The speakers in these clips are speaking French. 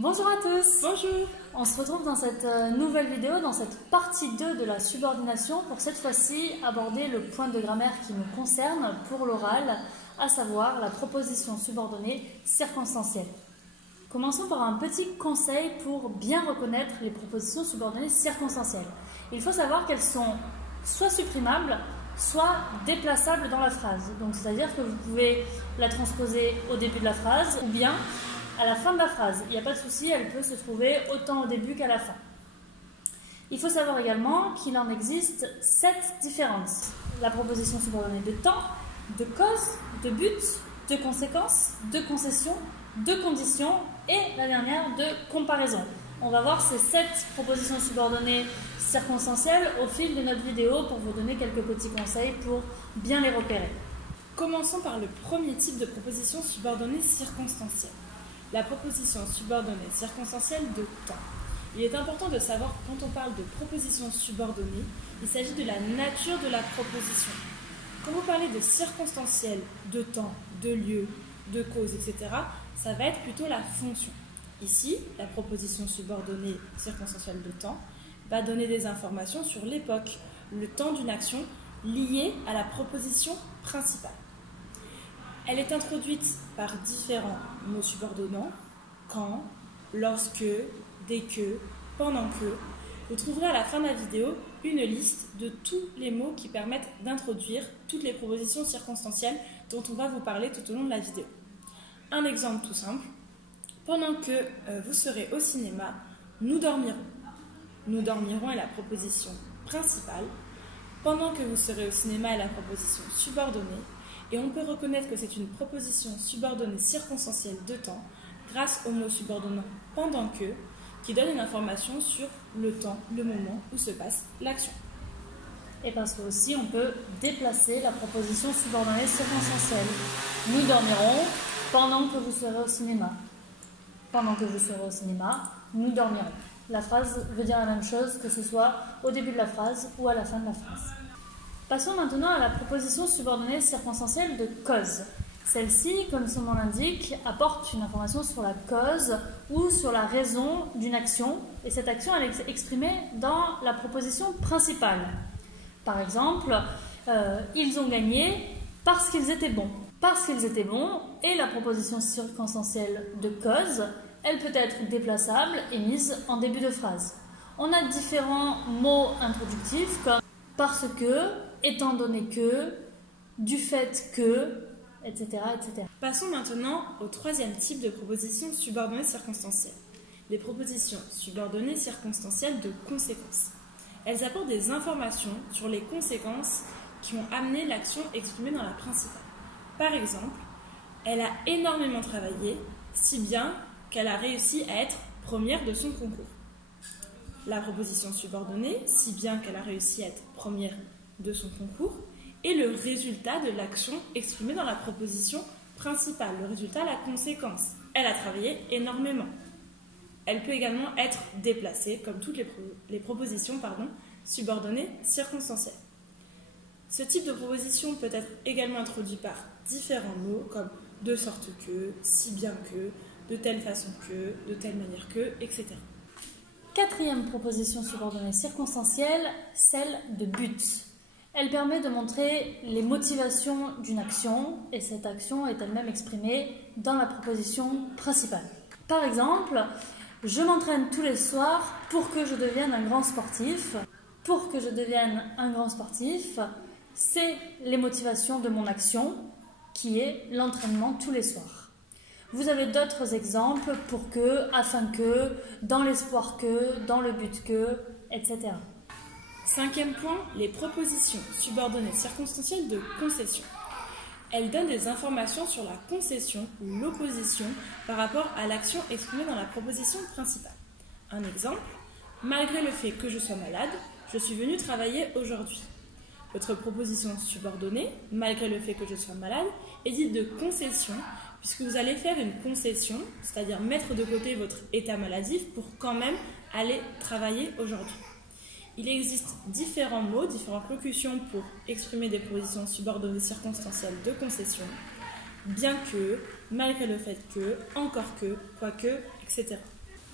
Bonjour à tous. Bonjour. On se retrouve dans cette nouvelle vidéo, dans cette partie 2 de la subordination, pour cette fois-ci aborder le point de grammaire qui nous concerne pour l'oral, à savoir la proposition subordonnée circonstancielle. Commençons par un petit conseil pour bien reconnaître les propositions subordonnées circonstancielles. Il faut savoir qu'elles sont soit supprimables, soit déplaçables dans la phrase. Donc, c'est-à-dire que vous pouvez la transposer au début de la phrase ou bien à la fin de la phrase. Il n'y a pas de souci, elle peut se trouver autant au début qu'à la fin. Il faut savoir également qu'il en existe 7 différentes. La proposition subordonnée de temps, de cause, de but, de conséquence, de concession, de condition et la dernière de comparaison. On va voir ces 7 propositions subordonnées circonstancielles au fil de notre vidéo pour vous donner quelques petits conseils pour bien les repérer. Commençons par le premier type de proposition subordonnée circonstancielle. La proposition subordonnée circonstancielle de temps. Il est important de savoir que quand on parle de proposition subordonnée, il s'agit de la nature de la proposition. Quand vous parlez de circonstanciel, de temps, de lieu, de cause, etc., ça va être plutôt la fonction. Ici, la proposition subordonnée circonstancielle de temps va donner des informations sur l'époque, le temps d'une action liée à la proposition principale. Elle est introduite par différents mots subordonnants, quand, lorsque, dès que, pendant que. Vous trouverez à la fin de la vidéo une liste de tous les mots qui permettent d'introduire toutes les propositions circonstancielles dont on va vous parler tout au long de la vidéo. Un exemple tout simple. Pendant que vous serez au cinéma, nous dormirons. Nous dormirons est la proposition principale. Pendant que vous serez au cinéma est la proposition subordonnée. Et on peut reconnaître que c'est une proposition subordonnée circonstancielle de temps grâce au mot subordonnant pendant que, qui donne une information sur le temps, le moment où se passe l'action. Et parce que aussi on peut déplacer la proposition subordonnée circonstancielle. Nous dormirons pendant que vous serez au cinéma. Pendant que vous serez au cinéma, nous dormirons. La phrase veut dire la même chose que ce soit au début de la phrase ou à la fin de la phrase. Passons maintenant à la proposition subordonnée circonstancielle de cause. Celle-ci, comme son nom l'indique, apporte une information sur la cause ou sur la raison d'une action, et cette action elle est exprimée dans la proposition principale. Par exemple, ils ont gagné parce qu'ils étaient bons. Parce qu'ils étaient bons, et la proposition circonstancielle de cause, elle peut être déplaçable et mise en début de phrase. On a différents mots introductifs comme parce que, étant donné que, du fait que, etc., etc. Passons maintenant au troisième type de proposition subordonnée circonstancielle. Les propositions subordonnées circonstancielles de conséquences. Elles apportent des informations sur les conséquences qui ont amené l'action exprimée dans la principale. Par exemple, elle a énormément travaillé, si bien qu'elle a réussi à être première de son concours. La proposition subordonnée, si bien qu'elle a réussi à être première de son concours, est le résultat de l'action exprimée dans la proposition principale, le résultat, la conséquence. Elle a travaillé énormément. Elle peut également être déplacée, comme toutes les propositions subordonnées circonstancielles. Ce type de proposition peut être également introduit par différents mots, comme de sorte que, si bien que, de telle façon que, de telle manière que, etc. Quatrième proposition subordonnée circonstancielle, celle de but. Elle permet de montrer les motivations d'une action et cette action est elle-même exprimée dans la proposition principale. Par exemple, je m'entraîne tous les soirs pour que je devienne un grand sportif. Pour que je devienne un grand sportif, c'est les motivations de mon action qui est l'entraînement tous les soirs. Vous avez d'autres exemples pour que, afin que, dans l'espoir que, dans le but que, etc. Cinquième point, les propositions subordonnées circonstancielles de concession. Elles donnent des informations sur la concession ou l'opposition par rapport à l'action exprimée dans la proposition principale. Un exemple, malgré le fait que je sois malade, je suis venu travailler aujourd'hui. Votre proposition subordonnée, malgré le fait que je sois malade, est dite de concession, puisque vous allez faire une concession, c'est-à-dire mettre de côté votre état maladif pour quand même aller travailler aujourd'hui. Il existe différents mots, différentes locutions pour exprimer des propositions subordonnées circonstancielles de concession, bien que, malgré le fait que, encore que, quoique, etc.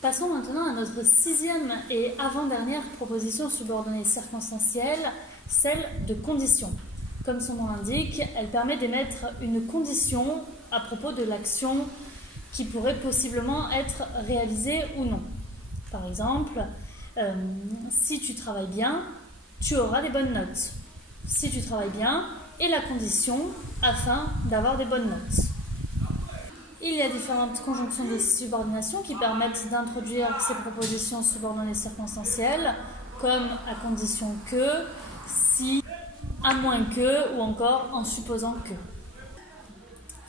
Passons maintenant à notre 6e et avant-dernière proposition subordonnée circonstancielle, celle de condition. Comme son nom l'indique, elle permet d'émettre une condition à propos de l'action qui pourrait possiblement être réalisée ou non. Par exemple, si tu travailles bien, tu auras des bonnes notes. Si tu travailles bien, est la condition afin d'avoir des bonnes notes. Il y a différentes conjonctions de subordination qui permettent d'introduire ces propositions subordonnées circonstancielles, comme à condition que, si, à moins que, ou encore en supposant que.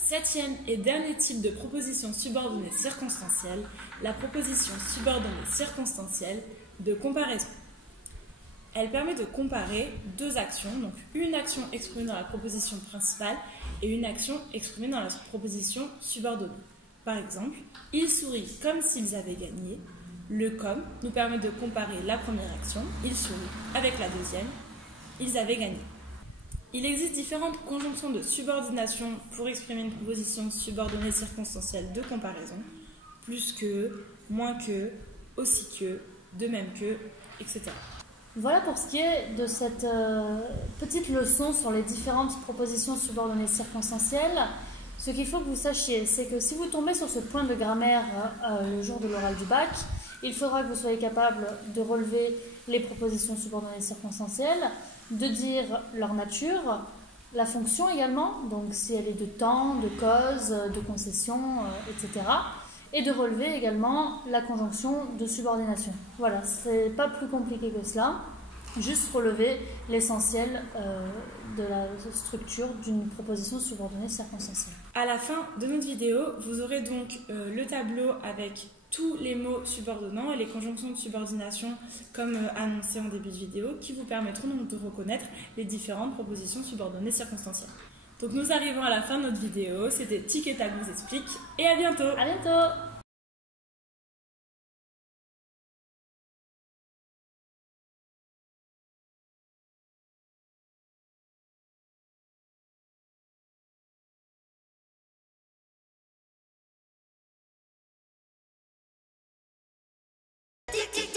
7e et dernier type de proposition subordonnée circonstancielle, la proposition subordonnée circonstancielle de comparaison. Elle permet de comparer deux actions, donc une action exprimée dans la proposition principale et une action exprimée dans la proposition subordonnée. Par exemple, ils sourient comme s'ils avaient gagné. Le comme nous permet de comparer la première action, ils sourient, avec la deuxième, ils avaient gagné. Il existe différentes conjonctions de subordination pour exprimer une proposition subordonnée circonstancielle de comparaison, plus que, moins que, aussi que, de même que, etc. Voilà pour ce qui est de cette petite leçon sur les différentes propositions subordonnées circonstancielles. Ce qu'il faut que vous sachiez, c'est que si vous tombez sur ce point de grammaire le jour de l'oral du bac, il faudra que vous soyez capable de relever les propositions subordonnées circonstancielles, de dire leur nature, la fonction également, donc si elle est de temps, de cause, de concession, etc. Et de relever également la conjonction de subordination. Voilà, c'est pas plus compliqué que cela, juste relever l'essentiel de la structure d'une proposition subordonnée circonstancielle. À la fin de notre vidéo, vous aurez donc le tableau avec tous les mots subordonnants et les conjonctions de subordination comme annoncé en début de vidéo qui vous permettront donc de reconnaître les différentes propositions subordonnées circonstancielles. Donc nous arrivons à la fin de notre vidéo, c'était Tic et Tac vous explique et à bientôt. À bientôt. Tic tic